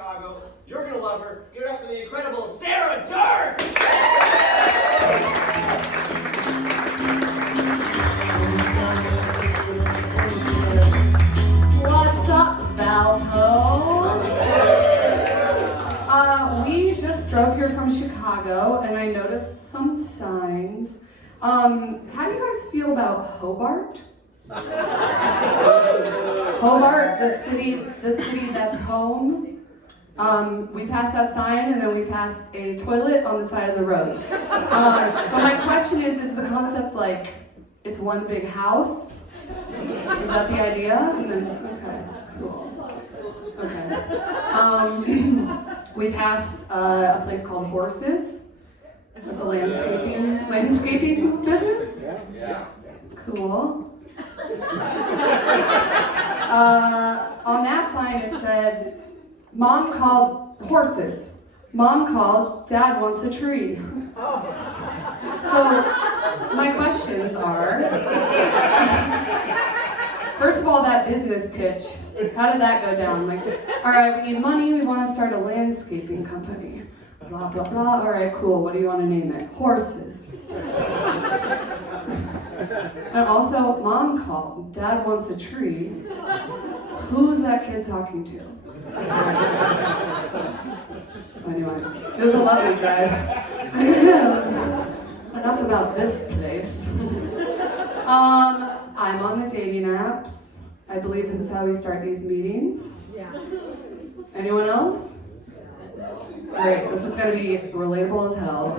Chicago. You're gonna love her. Give it up for the incredible Sara Dirks! What's up, Valpo? We just drove here from Chicago, and I noticed some signs. How do you guys feel about Hobart? Hobart, the city that's home. We passed that sign, and then we passed a toilet on the side of the road. So my question is the concept like it's one big house? Is that the idea? And then, okay, cool. Okay. We passed a place called Horses. That's a landscaping business. Yeah. Cool. On that sign it said, Mom called Horses. Mom called, Dad wants a tree. So my questions are, first of all, that business pitch, how did that go down? Like, all right, we need money, we want to start a landscaping company. Blah, blah, blah. All right, cool. What do you want to name it? Horses. And also, Mom called. Dad wants a tree. Who's that kid talking to? Anyway, it was a lovely drive. Enough about this place. I'm on the dating apps. I believe this is how we start these meetings. Yeah. Anyone else? Great, this is going to be relatable as hell.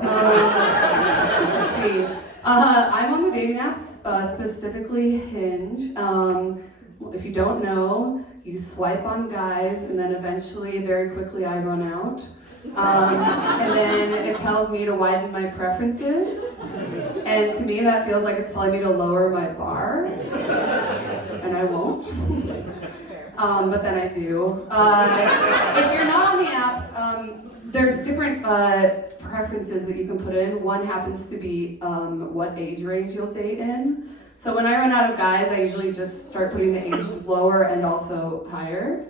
Let's see. I'm on the dating apps, specifically Hinge. If you don't know, you swipe on guys, and then eventually, very quickly, I run out. And then it tells me to widen my preferences. And to me, that feels like it's telling me to lower my bar. And I won't. But then I do. If you're not on the apps, there's different preferences that you can put in. One happens to be what age range you'll date in. So when I run out of guys, I usually just start putting the ages lower and also higher.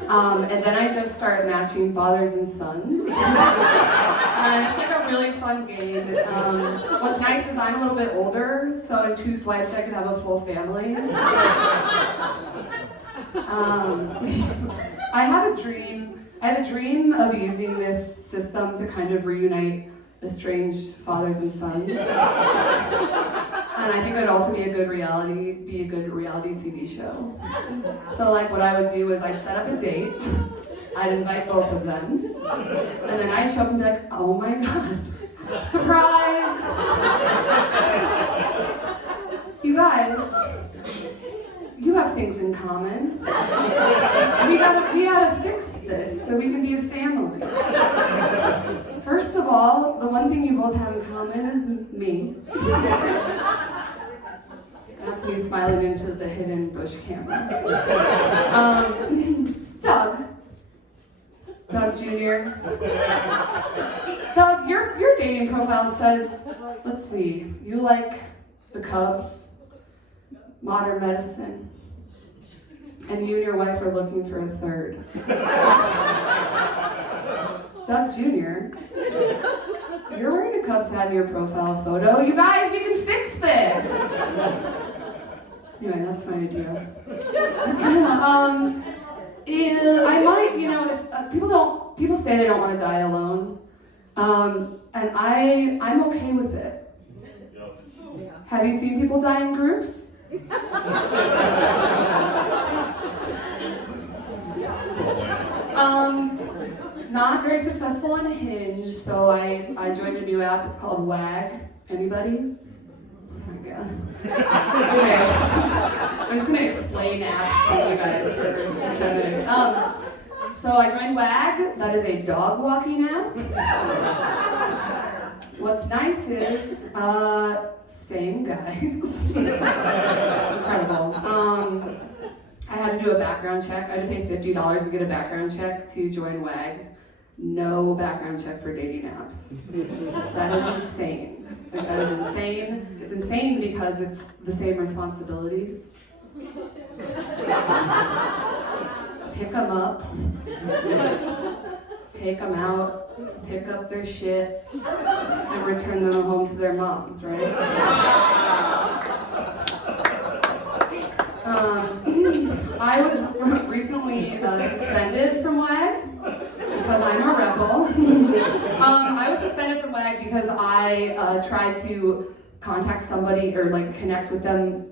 And then I just start matching fathers and sons. And it's like a really fun game. What's nice is I'm a little bit older, so in 2 swipes I could have a full family. I have a dream of using this system to kind of reunite estranged fathers and sons. And I think it would also be a good reality TV show. So like what I would do is I'd set up a date, I'd invite both of them, and then I'd show up and be like, oh my god, surprise! You guys, you have things in common. We gotta fix this so we can be a family. First of all, the one thing you both have in common is me. That's me smiling into the hidden bush camera. Doug Jr. Doug, your dating profile says, let's see, you like the Cubs, modern medicine, and you and your wife are looking for a third. Doug Jr., you're wearing a Cubs hat in your profile photo. You guys, we can fix this! Anyway, that's my idea. I might, if people say they don't want to die alone, and I'm okay with it. Have you seen people die in groups? Not very successful on Hinge, so I joined a new app. It's called WAG. Anybody? Oh my god. Okay. I'm just gonna explain apps to you guys for 10 minutes. So I joined WAG. That is a dog walking app. What's nice is, same guys. It's incredible. I had to do a background check. I had to pay $50 to get a background check to join WAG. No background check for dating apps. That is insane. Like, that is insane. It's insane because it's the same responsibilities. Pick them up. take them out, pick up their shit, and return them home to their moms, right? I was recently suspended from WAG because I'm a rebel. I was suspended from WAG because I tried to contact somebody or like connect with them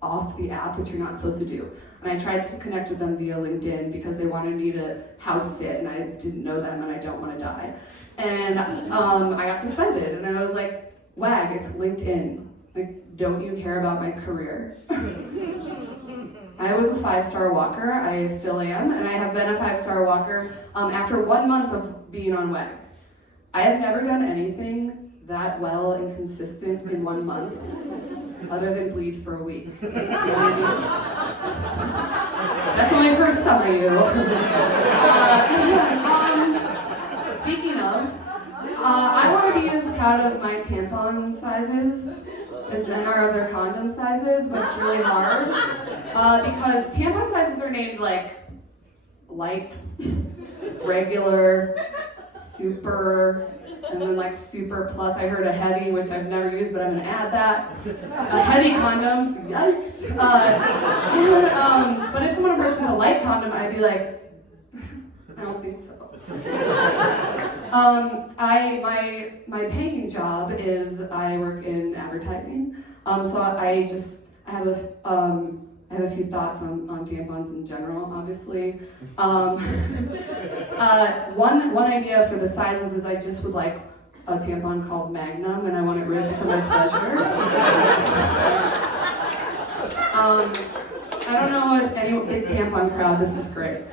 off the app, which you're not supposed to do. And I tried to connect with them via LinkedIn because they wanted me to house sit, and I didn't know them, and I don't want to die. And I got suspended, and I was like, WAG, it's LinkedIn. Like, don't you care about my career? I was a 5-star walker, I still am, and I have been a 5-star walker after 1 month of being on WAG. I have never done anything that well and consistent in 1 month, other than bleed for a week. You know what I mean? That's only for some of you. Speaking of, I want to be as proud of my tampon sizes as men are of their condom sizes, but it's really hard. Because tampon sizes are named like light, regular, super, and then like super plus. I heard a heavy, which I've never used, but I'm gonna add that. A heavy condom, yikes. But if someone approached me with a light condom, I'd be like, I don't think so. My paying job is I work in advertising. So I have a few thoughts on tampons in general, obviously. One idea for the sizes is I just would like a tampon called Magnum, and I want it ribbed for my pleasure. I don't know if any big tampon crowd, this is great.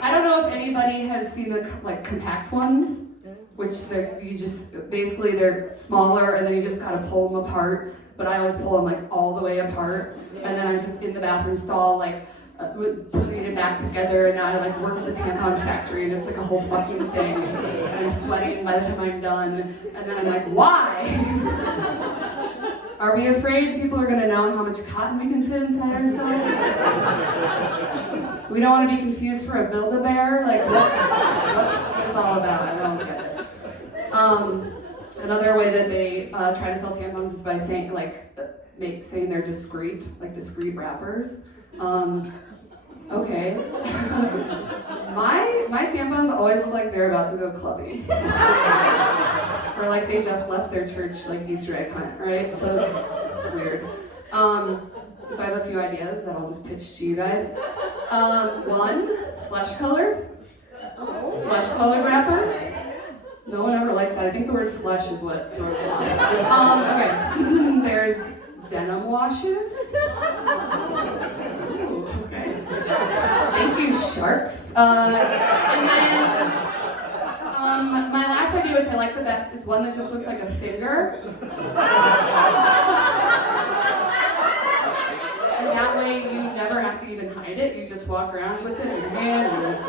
I don't know if anybody has seen the like compact ones, which they're smaller, and then you just gotta pull them apart. But I always pull them like all the way apart, and then I'm just in the bathroom stall like putting it back together, and now I like work at the tampon factory, and it's like a whole fucking thing. And I'm sweating by the time I'm done, and then I'm like, why? Are we afraid people are gonna know how much cotton we can fit inside ourselves? We don't want to be confused for a Build-A-Bear? Like, what's this all about? I don't get it. Another way that they try to sell tampons is by saying saying they're discreet, like discreet wrappers. Okay. My tampons always look like they're about to go clubbing. Or like they just left their church like Easter egg hunt, right? So it's weird. So I have a few ideas that I'll just pitch to you guys. One, flesh color. Flesh colored wrappers. No one ever likes that. I think the word flesh is what throws it off. Okay. There's denim washes. Ooh, okay. Thank you, sharks. And then my last idea, which I like the best, is one that just looks like a finger. And that way you never have to even hide it. You just walk around with it in your hand and just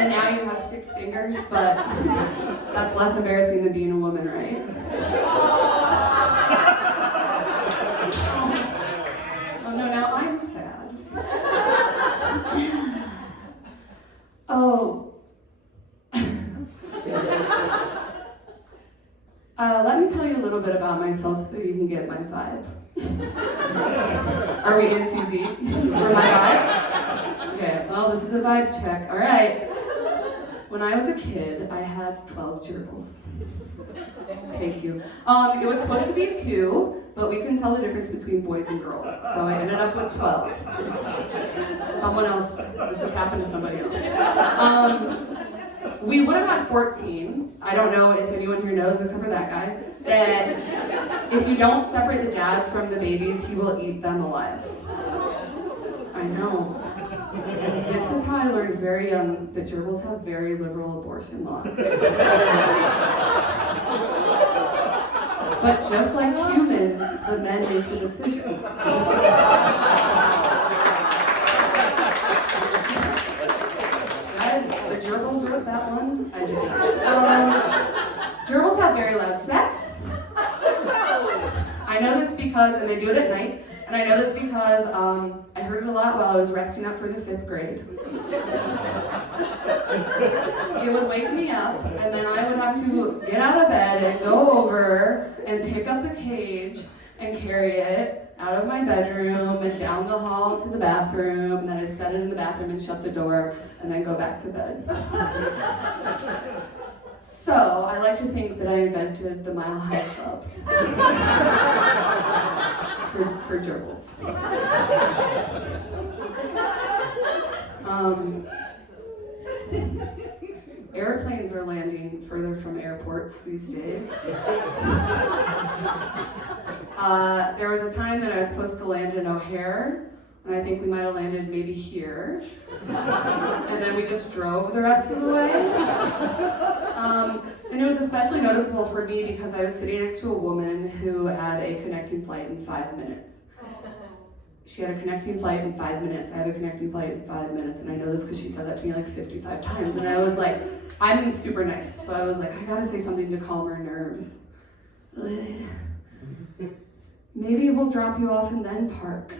and now you have 6 fingers, but that's less embarrassing than being a woman, right? Oh no, now I'm sad. Oh. Let me tell you a little bit about myself so you can get my vibe. Are we in too deep for my vibe? Okay, well, this is a vibe check. All right. When I was a kid, I had 12 gerbils. Thank you. It was supposed to be 2, but we couldn't tell the difference between boys and girls, so I ended up with 12. Someone else, this has happened to somebody else. We would have had 14. I don't know if anyone here knows, except for that guy, that if you don't separate the dad from the babies, he will eat them alive. I know. And this is how I learned very young that gerbils have very liberal abortion laws. But just like humans, the men make the decision. Guys, the gerbils wrote that one. I did not. Gerbils have very loud sex. I know this because, and they do it at night, and I know this because I heard it a lot while I was resting up for the 5th grade. It would wake me up, and then I would have to get out of bed and go over and pick up the cage and carry it out of my bedroom and down the hall to the bathroom, and then I'd set it in the bathroom and shut the door, and then go back to bed. So, I like to think that I invented the Mile High Club for gerbils. Airplanes are landing further from airports these days. There was a time that I was supposed to land in O'Hare, and I think we might have landed maybe here. And then we just drove the rest of the way. And it was especially noticeable for me because I was sitting next to a woman who had a connecting flight in 5 minutes. She had a connecting flight in 5 minutes. I have a connecting flight in 5 minutes, and I know this because she said that to me like 55 times. And I was like, I'm super nice, so I was like, I gotta say something to calm her nerves. Maybe we'll drop you off and then park.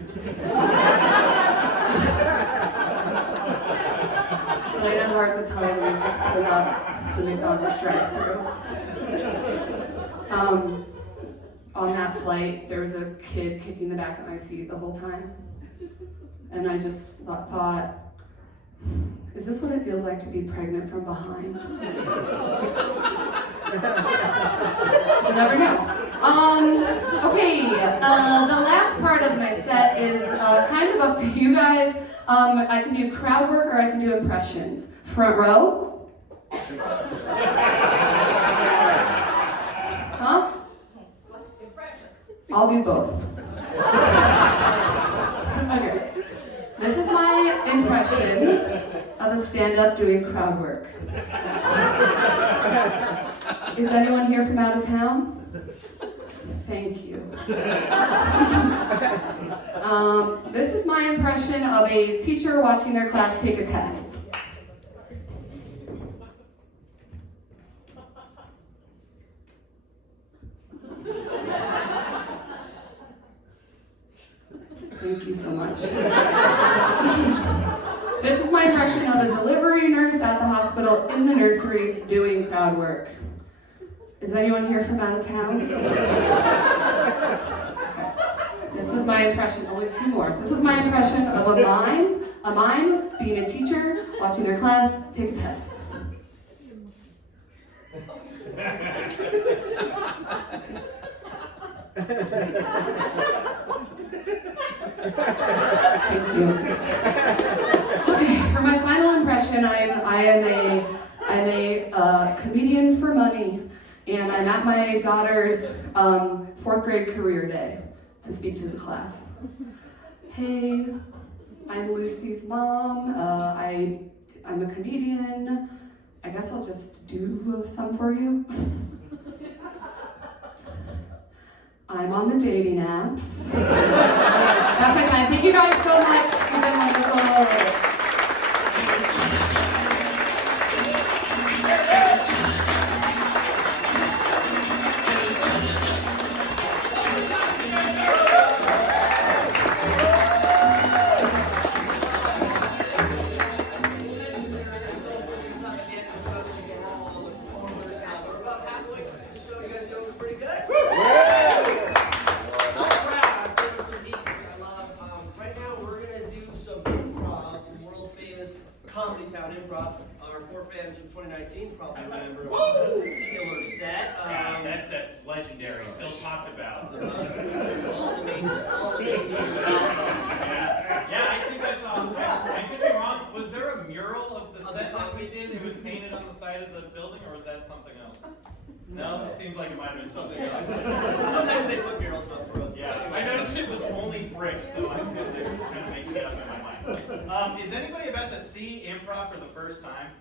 But I know hard to tell you that we just pulled up to the McDonald's drive-thru. On that flight, there was a kid kicking the back of my seat the whole time. And I just thought, is this what it feels like to be pregnant from behind? You never know. Okay, the last part of my set is kind of up to you guys. I can do crowd work or I can do impressions. Front row? Huh? I'll do both. Okay. This is my impression of a stand-up doing crowd work. Is anyone here from out of town? Thank you. This is my impression of a teacher watching their class take a test. Thank you so much. This is my impression of a delivery nurse at the hospital in the nursery doing crowd work. Is anyone here from out of town? This is my impression, only 2 more. This is my impression of a mime being a teacher, watching their class take a test. Thank you. Okay, for my final impression, I am a comedian for money, and I'm at my daughter's 4th grade career day to speak to the class. Hey, I'm Lucy's mom. I'm a comedian. I guess I'll just do some for you. I'm on the dating apps. That's my time. Thank you guys so much. You've been wonderful. ComedyTown improv. Our 4 fans from 2019 probably remember killer set. Yeah, that set's legendary, still talked about. All the main Yeah, I think I saw. I could be wrong. Was there a mural of the set that we did? It was painted on the side of the building, or was that something else? No, it seems like it might have been something else. Sometimes they put murals up for us. Yeah, I noticed it was only brick, so I was kind of making it up in my mind. Is anybody about to see improv for the first time?